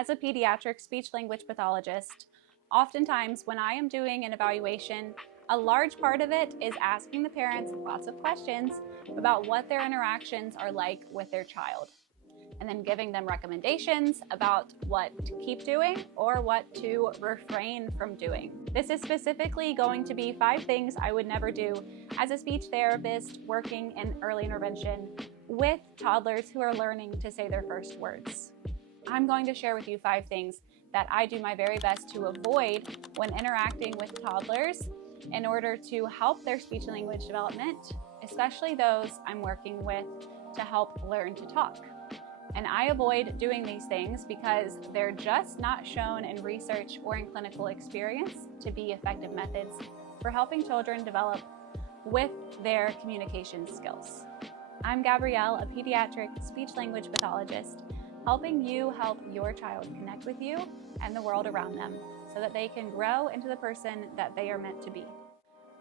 As a pediatric speech language pathologist, oftentimes when I am doing an evaluation, a large part of it is asking the parents lots of questions about what their interactions are like with their child, and then giving them recommendations about what to keep doing or what to refrain from doing. This is specifically going to be 5 things I would never do as a speech therapist working in early intervention with toddlers who are learning to say their first words. I'm going to share with you 5 things that I do my very best to avoid when interacting with toddlers in order to help their speech and language development, especially those I'm working with to help learn to talk. And I avoid doing these things because they're just not shown in research or in clinical experience to be effective methods for helping children develop with their communication skills. I'm Gabrielle, a pediatric speech language pathologist, helping you help your child connect with you and the world around them so that they can grow into the person that they are meant to be.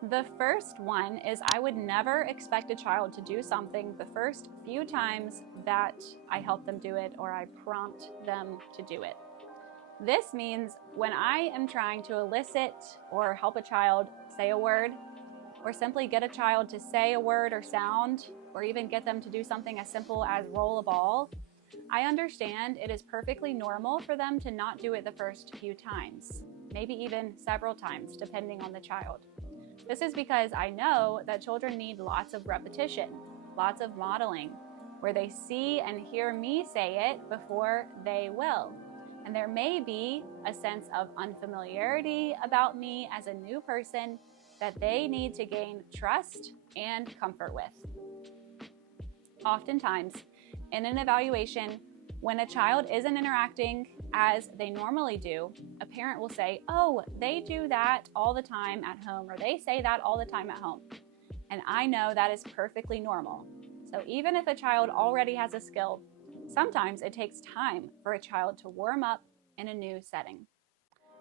The first one is I would never expect a child to do something the first few times that I help them do it or I prompt them to do it. This means when I am trying to elicit or help a child say a word, or simply get a child to say a word or sound, or even get them to do something as simple as roll a ball, I understand it is perfectly normal for them to not do it the first few times, maybe even several times, depending on the child. This is because I know that children need lots of repetition, lots of modeling, where they see and hear me say it before they will. And there may be a sense of unfamiliarity about me as a new person that they need to gain trust and comfort with. Oftentimes, in an evaluation, when a child isn't interacting as they normally do, a parent will say, "Oh, they do that all the time at home," or "They say that all the time at home." And I know that is perfectly normal. So even if a child already has a skill, sometimes it takes time for a child to warm up in a new setting.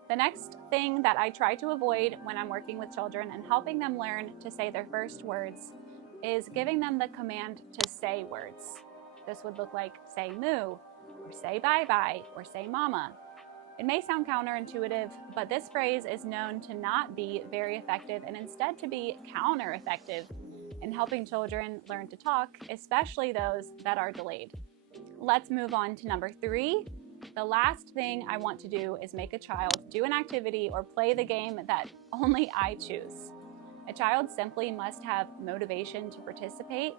The next thing that I try to avoid when I'm working with children and helping them learn to say their first words is giving them the command to say words. This would look like say moo, or say bye-bye, or say mama. It may sound counterintuitive, but this phrase is known to not be very effective and instead to be counter-effective in helping children learn to talk, especially those that are delayed. Let's move on to number 3. The last thing I want to do is make a child do an activity or play the game that only I choose. A child simply must have motivation to participate,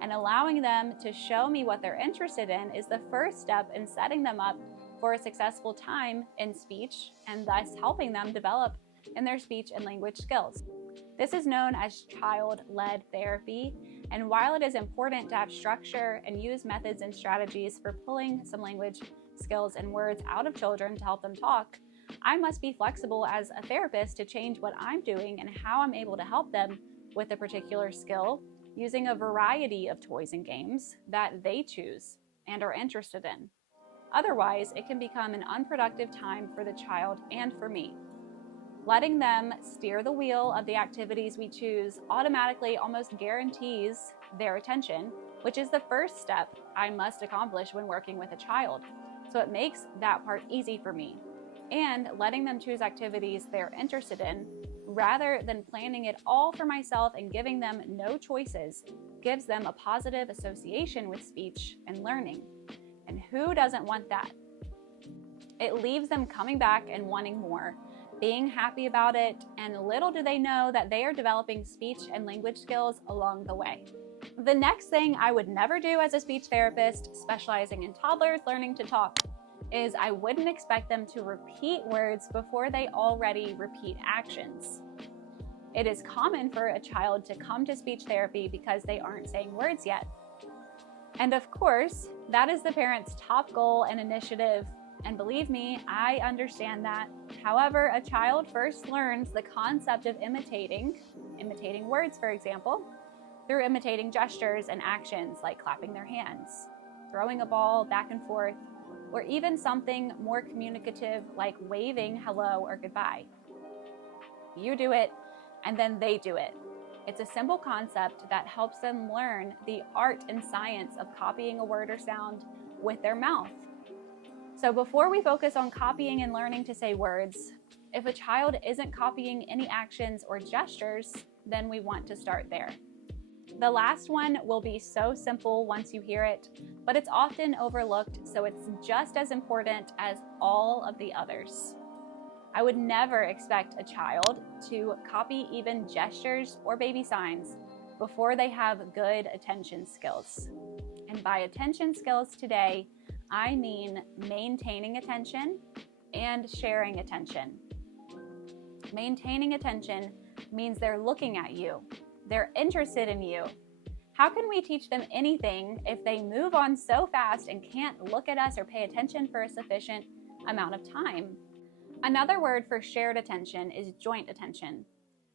and allowing them to show me what they're interested in is the first step in setting them up for a successful time in speech and thus helping them develop in their speech and language skills. This is known as child-led therapy, and while it is important to have structure and use methods and strategies for pulling some language skills and words out of children to help them talk, I must be flexible as a therapist to change what I'm doing and how I'm able to help them with a particular skill using a variety of toys and games that they choose and are interested in. Otherwise, it can become an unproductive time for the child and for me. Letting them steer the wheel of the activities we choose automatically almost guarantees their attention, which is the first step I must accomplish when working with a child. So it makes that part easy for me. And letting them choose activities they're interested in, rather than planning it all for myself and giving them no choices, gives them a positive association with speech and learning. And who doesn't want that? It leaves them coming back and wanting more, being happy about it, and little do they know that they are developing speech and language skills along the way. The next thing I would never do as a speech therapist specializing in toddlers learning to talk is I wouldn't expect them to repeat words before they already repeat actions. It is common for a child to come to speech therapy because they aren't saying words yet. And of course, that is the parent's top goal and initiative. And believe me, I understand that. However, a child first learns the concept of imitating words, for example, through imitating gestures and actions like clapping their hands, throwing a ball back and forth, or even something more communicative like waving hello or goodbye. You do it, and then they do it. It's a simple concept that helps them learn the art and science of copying a word or sound with their mouth. So before we focus on copying and learning to say words, if a child isn't copying any actions or gestures, then we want to start there. The last one will be so simple once you hear it, but it's often overlooked, so it's just as important as all of the others. I would never expect a child to copy even gestures or baby signs before they have good attention skills. And by attention skills today, I mean maintaining attention and sharing attention. Maintaining attention means they're looking at you. They're interested in you. How can we teach them anything if they move on so fast and can't look at us or pay attention for a sufficient amount of time? Another word for shared attention is joint attention.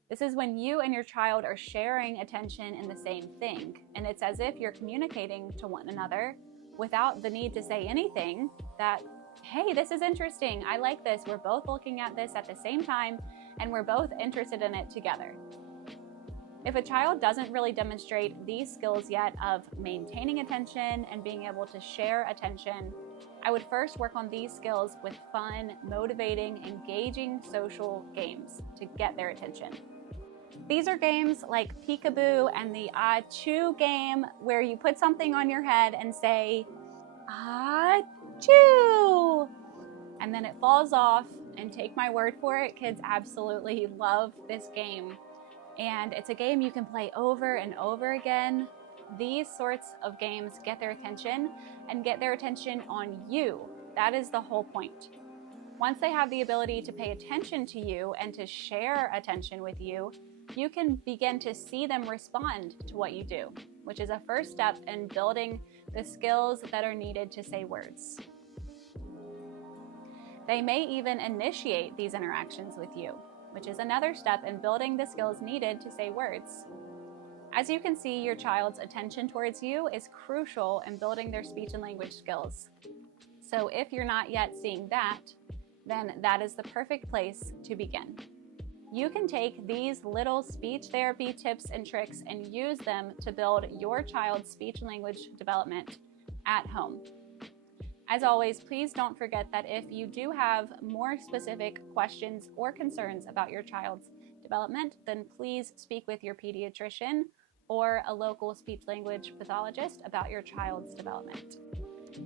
This is when you and your child are sharing attention in the same thing, and it's as if you're communicating to one another without the need to say anything that, hey, this is interesting, I like this, we're both looking at this at the same time, and we're both interested in it together. If a child doesn't really demonstrate these skills yet of maintaining attention and being able to share attention, I would first work on these skills with fun, motivating, engaging social games to get their attention. These are games like peekaboo and the chew game, where you put something on your head and say, chew, and then it falls off, and take my word for it, kids absolutely love this game. And it's a game you can play over and over again. These sorts of games get their attention and get their attention on you. That is the whole point. Once they have the ability to pay attention to you and to share attention with you, you can begin to see them respond to what you do, which is a first step in building the skills that are needed to say words. They may even initiate these interactions with you, which is another step in building the skills needed to say words. As you can see, your child's attention towards you is crucial in building their speech and language skills. So if you're not yet seeing that, then that is the perfect place to begin. You can take these little speech therapy tips and tricks and use them to build your child's speech and language development at home. As always, please don't forget that if you do have more specific questions or concerns about your child's development, then please speak with your pediatrician or a local speech language pathologist about your child's development.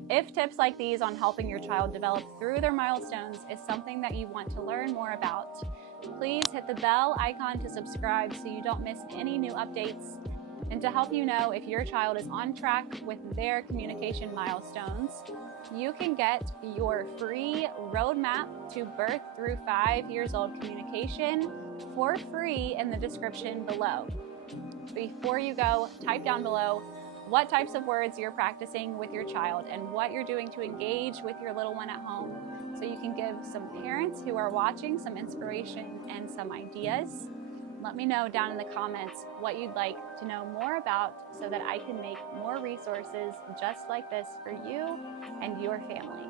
If tips like these on helping your child develop through their milestones is something that you want to learn more about, please hit the bell icon to subscribe so you don't miss any new updates. And to help you know if your child is on track with their communication milestones, you can get your free roadmap to birth through 5 years old communication for free in the description below. Before you go, type down below what types of words you're practicing with your child and what you're doing to engage with your little one at home, so you can give some parents who are watching some inspiration and some ideas. Let me know down in the comments what you'd like to know more about so that I can make more resources just like this for you and your family.